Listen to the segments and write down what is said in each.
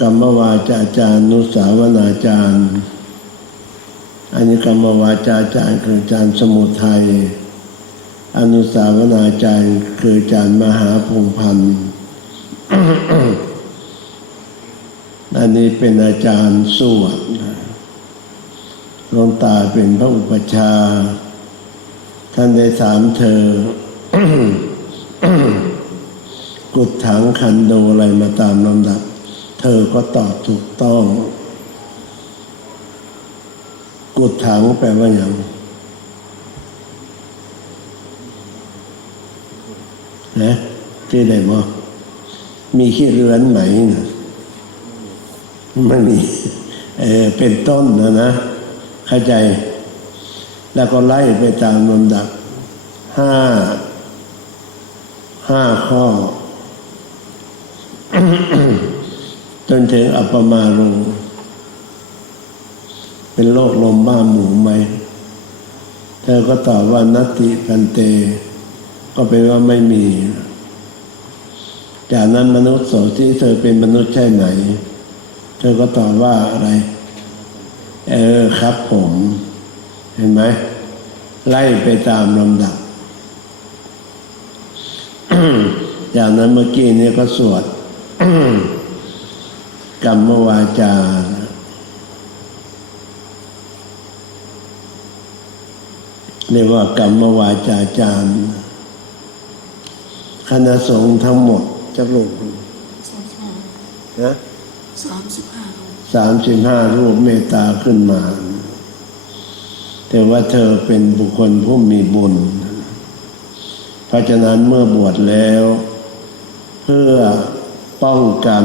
กรรมวาจาจารย์ นุสาวนาจารย์อันนี้กรรมวาจาจารย์คืออาจารย์สมุทัยอนุสาวนาจารย์คืออาจารย์มหาพงพันธ์อันนี้เป็นอาจารย์สวดหลวงตาเป็นพระอุปชา ท่านได้ถามเธอ กุดถังคันโดอะไรมาตามลำดับ เธอก็ตอบถูกต้อง กุดถังแปลว่าอย่างนะที่ไหนบ่มีขี้เรือนไหมนะไม่มีเออเป็นต้นนะนะ เข้าใจ แล้วก็ไล่ไปตามลำดับห้า ห้าข้อ จนถึงอัปมาลง เป็นโรคลมบ้าหมูไหม เธอก็ตอบว่านัตติพันเต ก็เป็นว่าไม่มี จากนั้นมนุษย์โสที่เธอเป็นมนุษย์ใช่ไหมเธอก็ตอบว่าอะไร เออครับผม เห็นไหม ไล่ไปตามลำดับจากนั้นเมื่อกี้นี้ก็สวด กรรมวาจา เรียกว่ากรรมวาจาจารย์คณะสงฆ์ทั้งหมดจะลงสามสิบห้านะสามสิบห้ารูปสามสิบห้ารูปเมตตาขึ้นมา แต่ว่าเธอเป็นบุคคลผู้มีบุญ เพราะฉะนั้นเมื่อบวชแล้ว เพื่อป้องกัน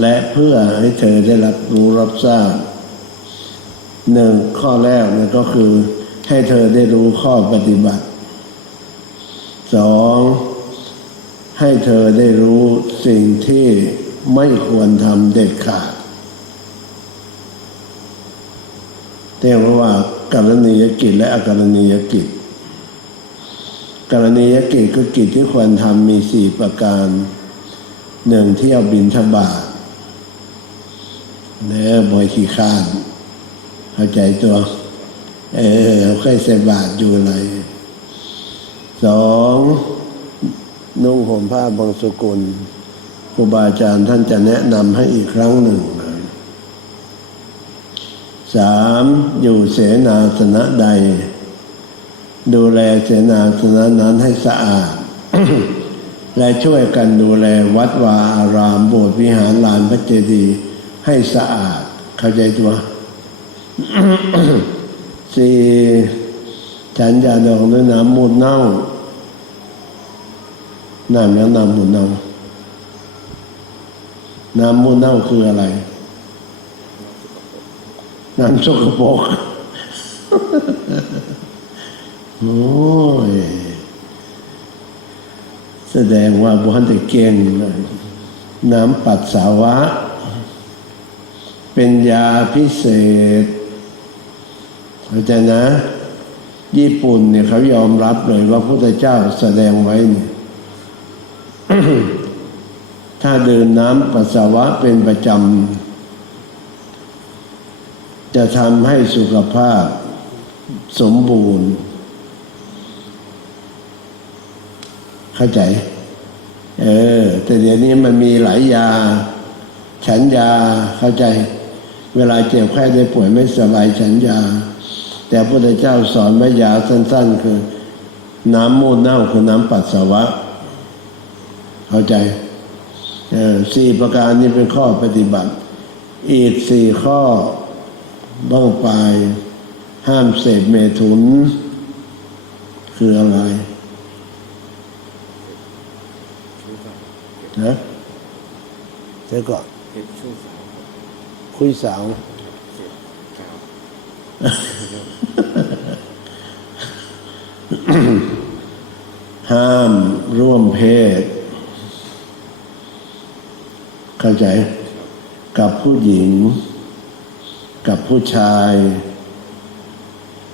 และเพื่อให้เธอได้รับรู้รับทราบหนึ่งข้อแรกเนี่ยก็คือ ให้เธอได้รู้ข้อปฏิบัติสองให้เธอได้รู้สิ่งที่ไม่ควรทำเด็ดขาดเรียกว่าการณียกิจและอการณียกิจกรณียกิจคือกิจที่ควรทำมีสี่ประการหนึ่งเที่ยวบินทบาท เนื้อบอยขี้ข้านเข้าใจตัว เออค่อยใส่บาทอยู่อะไรสองนุ่งห่มผ้าบางสกุลครูบาอาจารย์ท่านจะแนะนำให้อีกครั้งหนึ่งสามอยู่เสนาสนะใด ดูแลเสนาสนะนั้นให้สะอาด และช่วยกันดูแลวัดวาอารามโบสถ์วิหารลานพระเจดีย์ ให้สะอาด เข้าใจตัวสี่ฉันยาดองด้วยน้ำมูลเน่าน้ำแล้วน้ำมูลเน่าน้ำมูลเน่าคืออะไร น้ำสกปรกโอ้ย แสดงว่าบุหันจะเก่งน้ำปัสสาวะ เป็นยาพิเศษเข้าใจนะ ญี่ปุ่นเนี่ยเขายอมรับเลยว่าพระพุทธเจ้าแสดงไว้เนี่ยถ้าดื่มน้ำปัสสาวะเป็นประจำ จะทำให้สุขภาพสมบูรณ์ เข้าใจ เออ แต่เดี๋ยวนี้มันมีหลายยา ฉันยาเข้าใจ เวลาเจ็บไข้ได้ป่วยไม่สบายฉันยา แต่พระพุทธเจ้าสอนไว้ยาสั้น ๆ คือ น้ำมูดเน่าคือน้ำปัสสาวะ เข้าใจสี่ประการนี้เป็นข้อปฏิบัติ อีกสี่ข้อบ้องปลายห้ามเสพเมถุน คืออะไรนะเดี๋ยวก่อน คุยสาว ห้ามร่วมเพศ เข้าใจ กับผู้หญิง กับผู้ชาย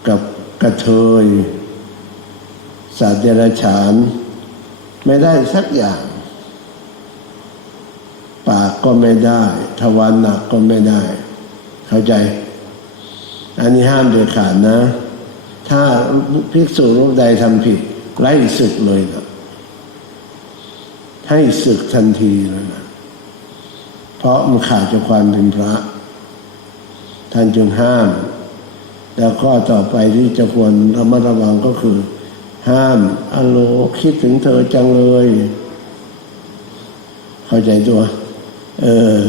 กับกระเทยสัตว์เดรัจฉาน ไม่ได้สักอย่าง ก็ไม่ได้ทวารหนักก็ไม่ได้ เข้าใจ อันนี้ห้ามเด็ดขาดนะ ถ้าภิกษุรูปใดทำผิด ไล่ศึกเลยนะให้ศึกทันทีเลยนะเพราะมันขาดจากความเป็นพระ ท่านจึงห้าม แล้วข้อต่อไปที่จะควรระมัดระวังก็คือ ห้ามอโลคิดถึงเธอจังเลย เข้าใจตัว เออ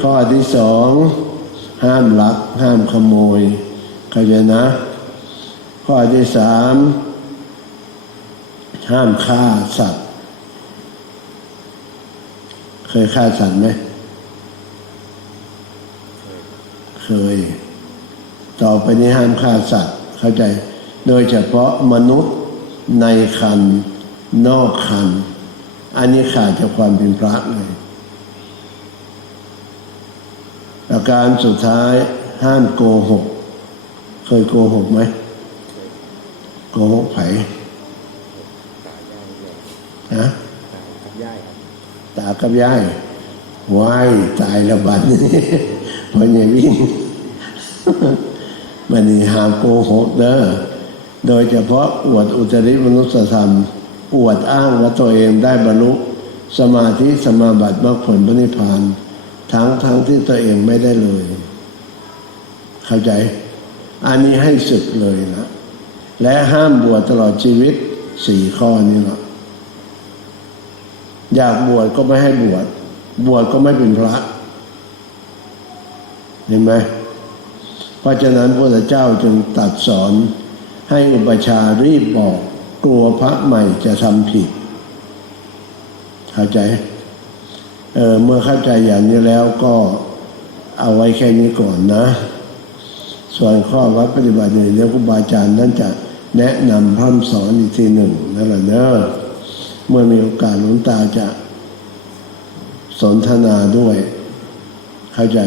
ข้อที่สอง ห้ามลัก ห้ามขโมยเข้าใจนะ ข้อที่สาม ห้ามฆ่าสัตว์ เคยฆ่าสัตว์ไหม เคย ต่อไปนี้ห้ามฆ่าสัตว์ เข้าใจ โดยเฉพาะมนุษย์ในคัน นอกคัน อันนี้ขาดจากความเป็นพระเลยประการสุดท้ายห้ามโกหก เคยโกหกไหมโกหกไผตายายเลยนะตายกับยายครับตายว้ายตายละบัดเพราะอย่าวิ่งมันนี่หามโกหกเด้อโดยเฉพาะอวดอุตริมนุสธรรม อวดอ้างว่าตัวเองได้บรรลุสมาธิสมาบัติมรรคผลพระนิพพาน ทั้งทั้งที่ตัวเองไม่ได้เลย เข้าใจ อันนี้ให้ศึกเลยนะและห้ามบวชตลอดชีวิตสี่ข้อนี้หรอกอยากบวชก็ไม่ให้บวชบวชก็ไม่เป็นพระเห็นไหมเพราะฉะนั้นพระเจ้าจึงตัดสอนให้อุปชารีบบอก กลัวพระใหม่จะทำผิด เข้าใจเออเมื่อเข้าใจอย่างนี้แล้วก็เอาไว้แค่นี้ก่อนนะ ส่วนข้อวัดปฏิบัติเนี่ยเดี๋ยวครูบาอาจารย์นั้นจะแนะนำพร่ำสอนอีกทีหนึ่งนั่นแหละเนอะเมื่อมีโอกาสหลวงตาจะสนทนาด้วย เข้าใจ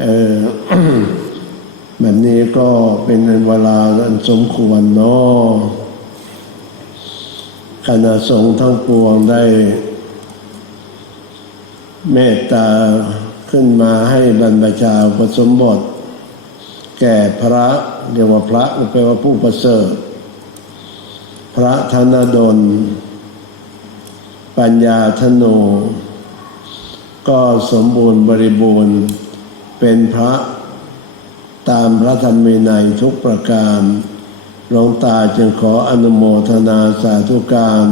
เออแบบนี้ก็เป็นเวลาอันสมควรเนาะ คณะสงฆ์ทั้งปวงได้ เมตตาขึ้นมาให้บรรพชาอุปสมบท แก่พระเรียกว่าพระแปลว่าผู้ประเสริฐ พระธนดล ปัญญาธโนก็สมบูรณ์บริบูรณ์เป็นพระตามพระธรรมวินัยทุกประการ หลวงตาจึงขออนุโมทนาสาธุการ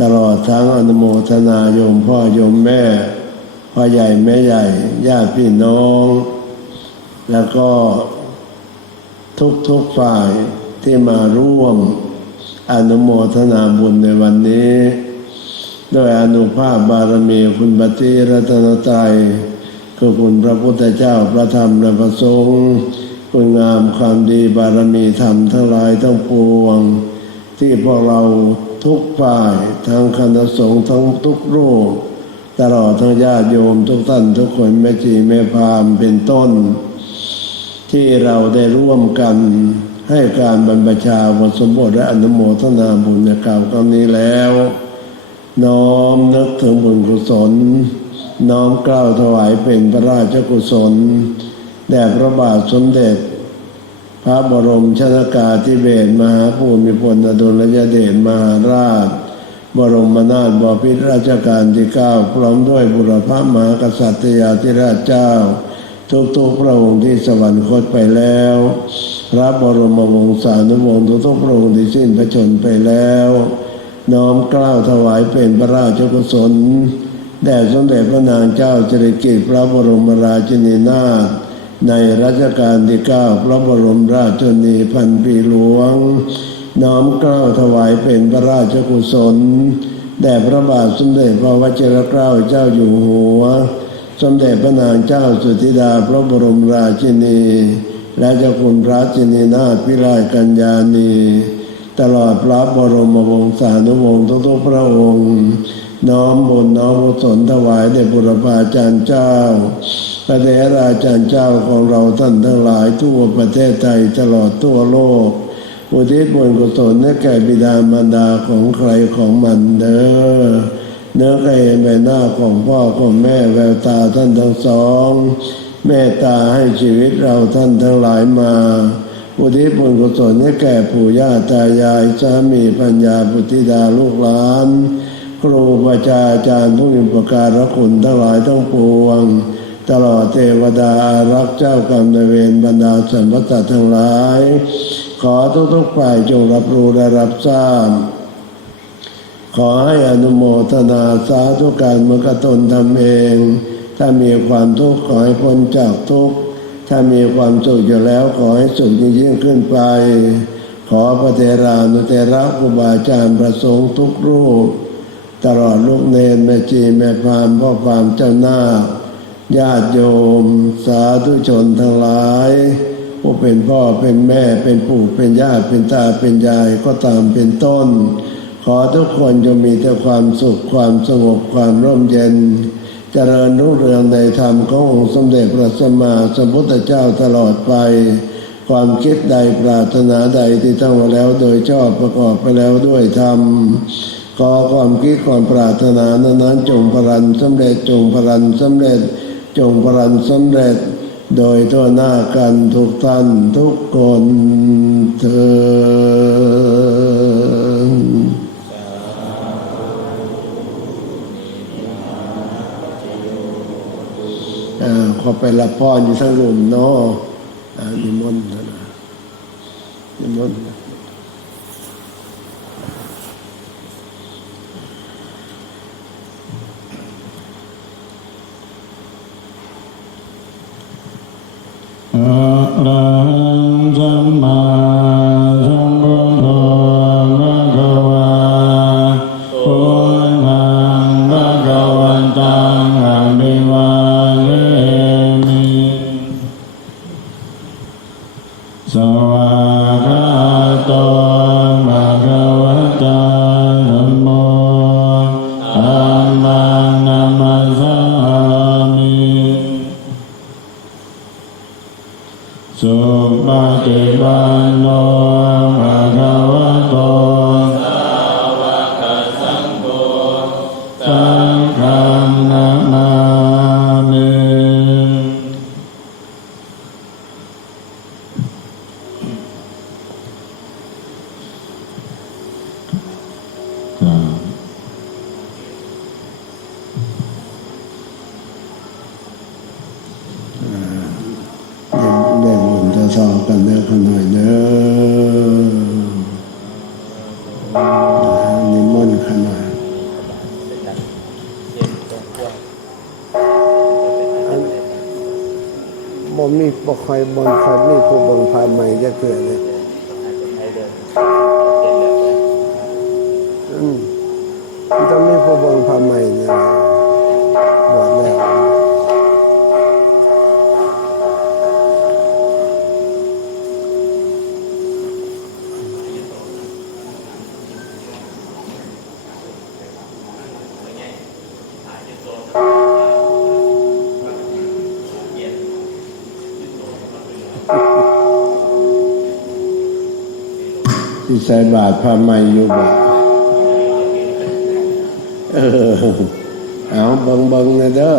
ตลอดทั้งอนุโมทนาโยมพ่อโยมแม่ พ่อใหญ่แม่ใหญ่ญาติพี่น้อง แล้วก็ทุกทุกฝ่ายที่มาร่วมอนุโมทนาบุญในวันนี้ด้วยอนุภาพบารมีคุณปฏิรัตนตรัยคือคุณพระพุทธเจ้าพระธรรมและพระสงฆ์ คุณงามความดีบารมีธรรมทั้งหลายทั้งปวง ที่พวกเราทุกฝ่ายทั้งคณะสงฆ์ทั้งทุกรูปตลอดทั้งญาติโยมทุกท่านทุกคนแม่จีแม่พามเป็นต้น ที่เราได้ร่วมกันให้การบรรพชาบทสมบทและอนุโมทนาบุญในกล่าวคำนี้แล้ว น้อมนึกถึงบุญกุศล น้อมกล่าวถวายเป็นพระราชกุศล แด่พระบาทสมเด็จ พระบรมชนากาธิเบศรมหาภูมิพลอดุลยเดชมหาราช บรมนาถบพิตรราชการที่เก้าพร้อมด้วยบุรพมหากษัตริยาธิราชเจ้า ทุกๆพระองค์ที่สวรรคตไปแล้ว พระบรมวงศานุวงศ์ทุกๆพระองค์ที่สิ้นพระชนไปแล้ว น้อมเกล้าวถวายเป็นพระราชกุศลแด่สมเด็จพระนางเจ้าสิริกิติ์พระบรมราชินีนาถ ในรัชกาลที่เก้าพระบรมราชชนนีพันปีหลวง น้อมเกล้าถวายเป็นพระราชกุศล แด่พระบาทสมเด็จพระวชิรเกล้าเจ้าอยู่หัว สมเด็จพระนางเจ้าสุธิดาพระบรมราชินี และเจ้าคุณพระชินีนาถพิราชกัญญาณี ตลอดพระบรมวงศานุวงศ์ทุกๆพระองค์ น้อมบุญน้อมกุศลถวายแด่บุรพาจารย์เจ้า พระเดชราจารย์เจ้าของเราท่านทั้งหลายทั่วประเทศไทยตลอดทั่วโลก อุทิศบุญกุศลให้แก่บิดามารดาของใครของมันเด้อเนื้อใครใบหน้าของพ่อของแม่แววตาท่านทั้งสองเมตตาให้ชีวิตเราท่านทั้งหลายมา อุทิศบุญกุศลให้แก่ปู่ย่าตายายสามีปัญญาบุตริดาลูกหลานครูบาอาจารย์ผู้มีประการคุณทั้งหลายทั้งปวง ตลอดเทวดารักเจ้ากรรมนายเวรบรรดาสรรพสัตว์ทั้งหลาย ขอทุกๆฝ่ายจงรับรู้และรับทราบ ขอให้อนุโมทนาสาธุการเมื่อกตนทำเอง ถ้ามีความทุกข์ขอให้พ้นจากทุกข์ถ้ามีความสุขอยู่แล้วขอให้สุขยิ่งขึ้นไป ขอพระเทรานุเทระครูบาอาจารย์ประสงค์ทุกรูป ตลอดลูกเนนแม่จีแม่พามพ่อพรามเจ้าหน้า ญาติโยม สาธุชนทั้งหลาย ผู้เป็นพ่อเป็นแม่เป็นปู่เป็นญาติเป็นตาเป็นยายก็ตามเป็นต้น ขอทุกคนจะมีแต่ความสุขความสงบความร่มเย็น เจริญรุ่งเรืองในธรรมขององค์สมเด็จพระสัมมาสัมพุทธเจ้าตลอดไป ความคิดใดปรารถนาใดที่ทำมาแล้วโดยชอบประกอบไปแล้วด้วยธรรมขอความคิดความปรารถนานั้นจงพลันสำเร็จจงพลันสำเร็จจ จงพลันสำเร็จโดยทั่วหน้ากันทุกท่านทุกคนเธออ่าขอไปรับพรอยู่ทั้งรุมเนาะอ่านิมนต์นะนิมนต์ สวากขาโต บ่มีบ่คอยบนคอยมีผู้เบิ่งภายใหม่จะเกิดเลย ใส่บาทผ้าไม่อยู่บ่เออ เอาเบังเบังๆเลยเด้อ